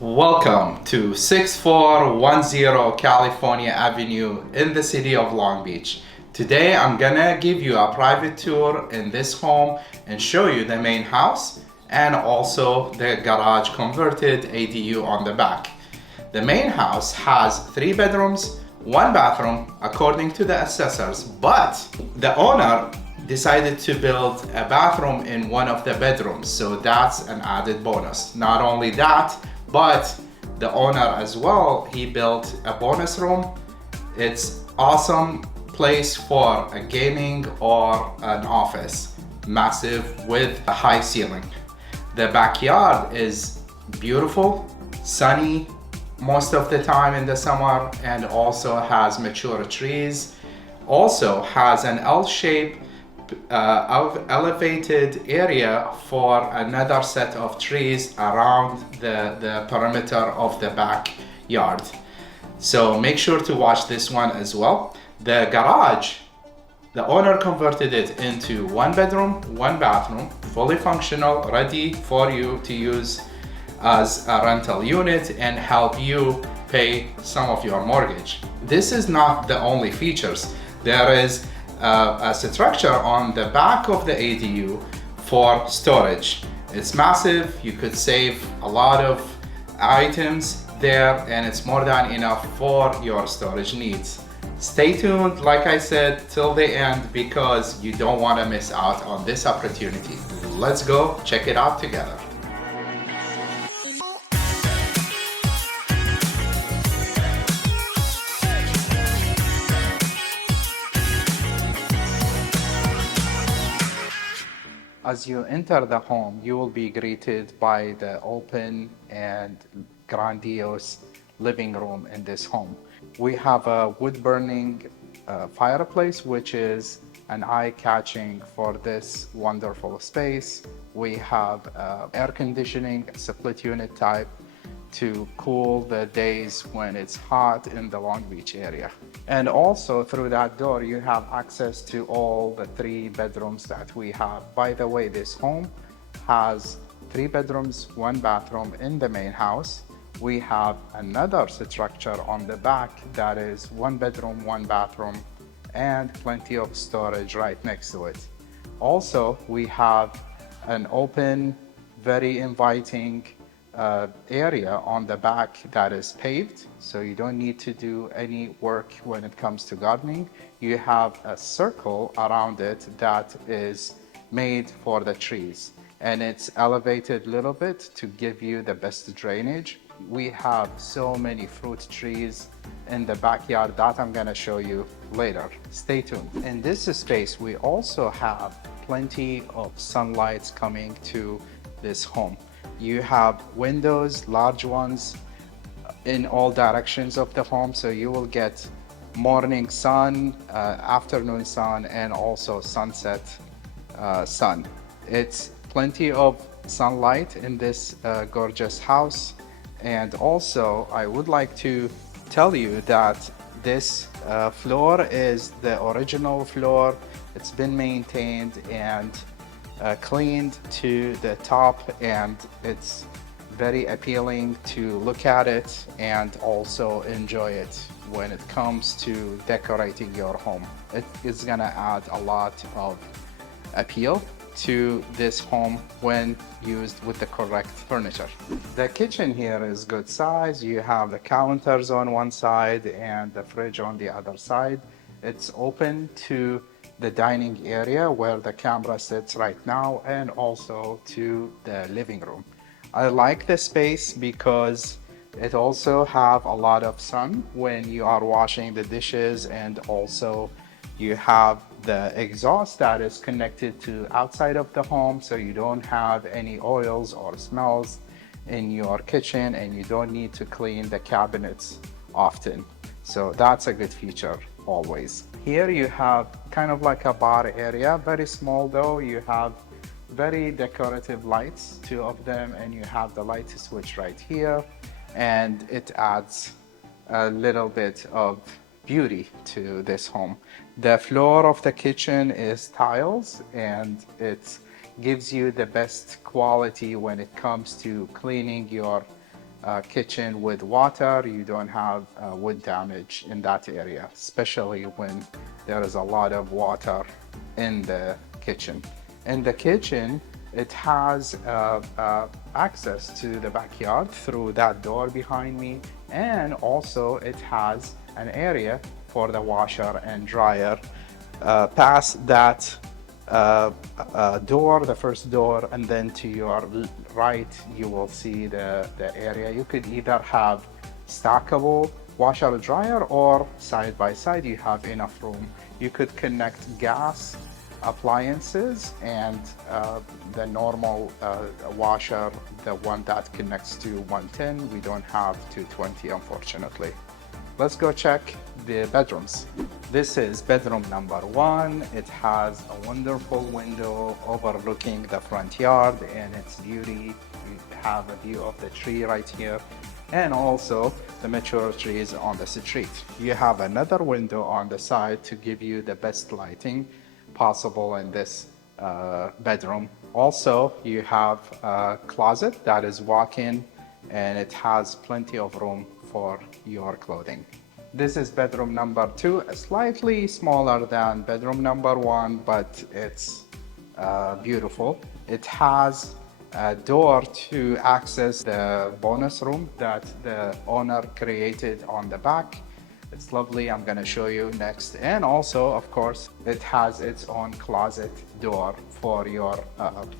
Welcome to 6410 California Avenue in the city of Long Beach. Today I'm gonna give you a private tour in this home and show you the main house and also the garage converted ADU on the back. The main house has 3 bedrooms, 1 bathroom according to the assessors, but the owner decided to build a bathroom in one of the bedrooms, so that's an added bonus. Not only that, but the owner as well, he built a bonus room. It's awesome place for a gaming or an office, massive with a high ceiling. The backyard is beautiful, sunny most of the time in the summer, and also has mature trees. Also has an L-shaped elevated area for another set of trees around the perimeter of the backyard. So make sure to watch this one as well. The garage, the owner converted it into 1 bedroom, 1 bathroom, fully functional, ready for you to use as a rental unit and help you pay some of your mortgage. This is not the only features. There is a structure on the back of the ADU for storage. It's massive. You could save a lot of items there, and it's more than enough for your storage needs. Stay tuned, like I said, till the end because you don't want to miss out on this opportunity. Let's go check it out together. As you enter the home, you will be greeted by the open and grandiose living room in this home. We have a wood-burning fireplace, which is an eye-catching for this wonderful space. We have air conditioning, split unit type, to cool the days when it's hot in the Long Beach area. And also through that door, you have access to all the 3 bedrooms that we have. By the way, this home has 3 bedrooms, 1 bathroom in the main house. We have another structure on the back that is 1 bedroom, 1 bathroom, and plenty of storage right next to it. Also, we have an open, very inviting area on the back that is paved, so you don't need to do any work when it comes to gardening. You have a circle around it that is made for the trees, and it's elevated a little bit to give you the best drainage. We have so many fruit trees in the backyard that I'm gonna show you later. Stay tuned. In this space, we also have plenty of sunlight coming to this home. You have windows, large ones, in all directions of the home, so you will get morning sun, afternoon sun, and also sunset sun. It's plenty of sunlight in this gorgeous house. And also, I would like to tell you that this floor is the original floor. It's been maintained and cleaned to the top, and it's very appealing to look at it and also enjoy it when it comes to decorating your home. It is gonna add a lot of appeal to this home when used with the correct furniture. The kitchen here is good size. You have the counters on one side and the fridge on the other side. It's open to the dining area where the camera sits right now, and also to the living room. I like the space because it also have a lot of sun when you are washing the dishes, and also you have the exhaust that is connected to outside of the home, so you don't have any oils or smells in your kitchen, and you don't need to clean the cabinets often. So that's a good feature always. Here you have kind of like a bar area, very small though. You have very decorative lights, 2 of them, and you have the light switch right here, and it adds a little bit of beauty to this home. The floor of the kitchen is tiles, and it gives you the best quality when it comes to cleaning your kitchen with water, you don't have wood damage in that area, especially when there is a lot of water in the kitchen. In the kitchen, it has access to the backyard through that door behind me, and also it has an area for the washer and dryer. Past that door, the first door, and then to your right, you will see the area. You could either have stackable washer or dryer, or side by side, you have enough room. You could connect gas appliances and the normal washer, the one that connects to 110. We don't have 220, unfortunately. Let's go check the bedrooms. This is bedroom number 1. It has a wonderful window overlooking the front yard and its beauty. You have a view of the tree right here, and also the mature trees on the street. You have another window on the side to give you the best lighting possible in this bedroom. Also, you have a closet that is walk-in, and it has plenty of room for your clothing. This is bedroom number 2, slightly smaller than bedroom number 1, but it's beautiful. It has a door to access the bonus room that the owner created on the back. It's lovely. I'm gonna show you next. And also, of course, it has its own closet door for your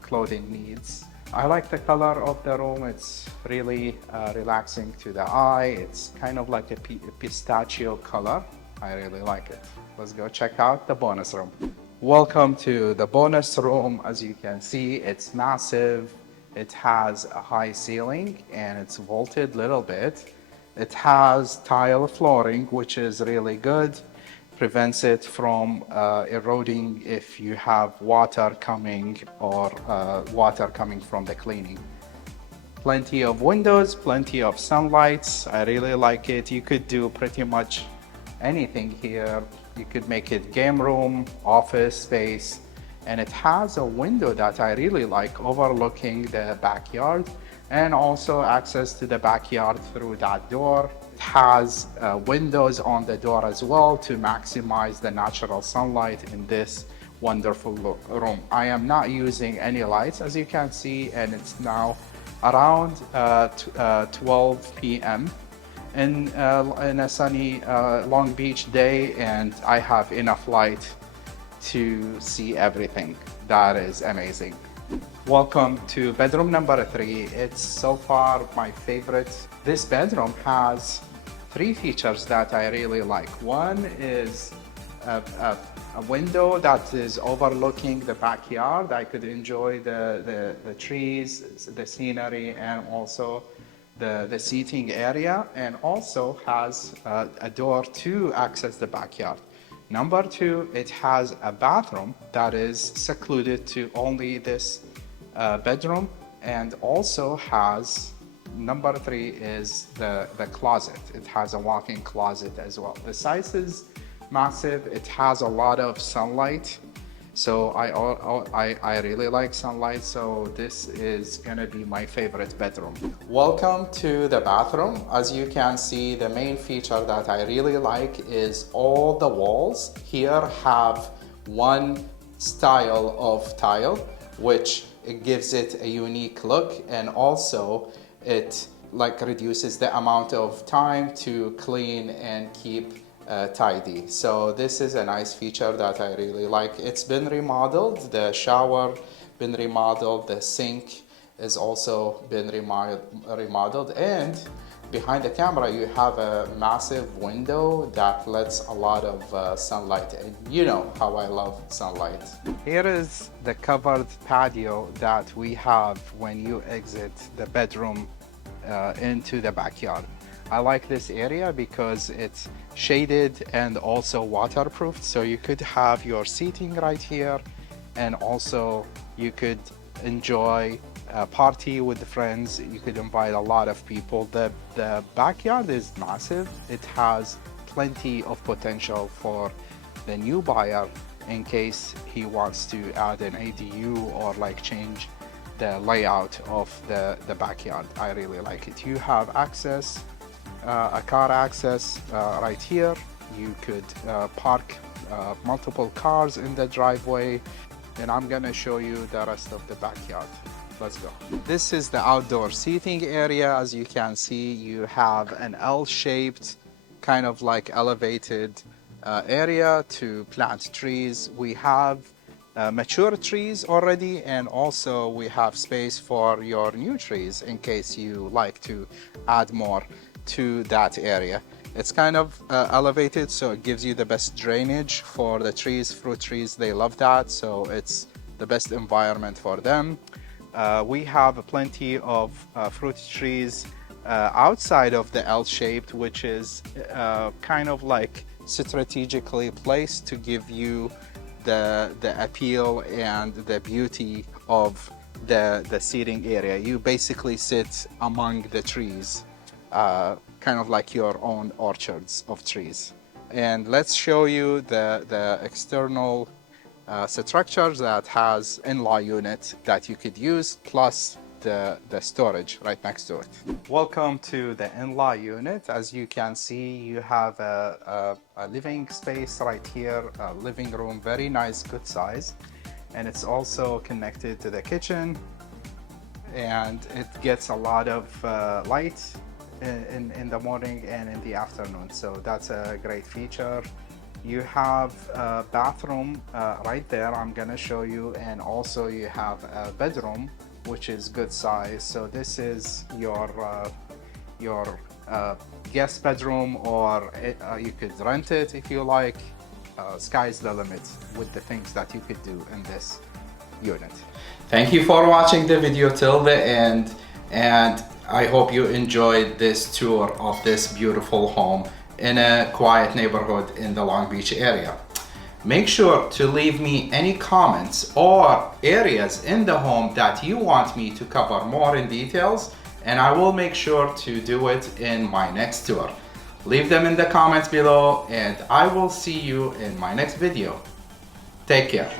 clothing needs. I like the color of the room. It's really relaxing to the eye. It's kind of like a pistachio color. I really like it. Let's go check out the bonus room. Welcome to the bonus room. As you can see, it's massive. It has a high ceiling and it's vaulted a little bit. It has tile flooring, which is really good. Prevents it from eroding if you have water coming or water coming from the cleaning. Plenty of windows, plenty of sunlight. I really like it. You could do pretty much anything here. You could make it game room, office space, and it has a window that I really like overlooking the backyard, and also access to the backyard through that door. It has windows on the door as well to maximize the natural sunlight in this wonderful room. I am not using any lights, as you can see, and it's now around 12 p.m. in a sunny Long Beach day, and I have enough light to see everything. That is amazing. Welcome to bedroom number 3. It's so far my favorite. This bedroom has 3 features that I really like. One is a window that is overlooking the backyard. I could enjoy the trees, the scenery, and also the seating area, and also has a door to access the backyard. Number 2, it has a bathroom that is secluded to only this bedroom, and also has, number 3 is the closet. It has a walk-in closet as well. The size is massive. It has a lot of sunlight, so I really like sunlight, so this is gonna be my favorite bedroom. Welcome to the bathroom. As you can see, the main feature that I really like is all the walls here have one style of tile, which it gives it a unique look, and also it reduces the amount of time to clean and keep tidy. So this is a nice feature that I really like. It's been remodeled. The shower been remodeled. The sink is also been remodeled. And behind the camera, you have a massive window that lets a lot of sunlight in. You know how I love sunlight. Here is the covered patio that we have when you exit the bedroom into the backyard. I like this area because it's shaded and also waterproof, so you could have your seating right here, and also you could enjoy a party with friends. You could invite a lot of people. The backyard is massive. It has plenty of potential for the new buyer in case he wants to add an ADU or change the layout of the backyard. I really like it. You have access, a car access right here. You could park multiple cars in the driveway, and I'm gonna show you the rest of the backyard. Let's go. This is the outdoor seating area. As you can see, you have an L-shaped, kind of like elevated area to plant trees. We have mature trees already, and also we have space for your new trees in case you like to add more to that area. It's kind of elevated, so it gives you the best drainage for the trees. Fruit trees, they love that, so it's the best environment for them. We have plenty of fruit trees outside of the L-shaped, which is kind of like strategically placed to give you the appeal and the beauty of the seating area. You basically sit among the trees, kind of like your own orchards of trees. And let's show you the external structure that has in-law unit that you could use, plus the storage right next to it. Welcome to the in-law unit. As you can see, you have a living space right here, a living room, very nice, good size. And it's also connected to the kitchen, and it gets a lot of light in the morning and in the afternoon. So that's a great feature. You have a bathroom right there, I'm gonna show you, and also you have a bedroom, which is good size. So this is your guest bedroom, or you could rent it if you like. Sky's the limit with the things that you could do in this unit. Thank you for watching the video till the end, and I hope you enjoyed this tour of this beautiful home in a quiet neighborhood in the Long Beach area. Make sure to leave me any comments or areas in the home that you want me to cover more in details, and I will make sure to do it in my next tour. Leave them in the comments below, and I will see you in my next video. Take care.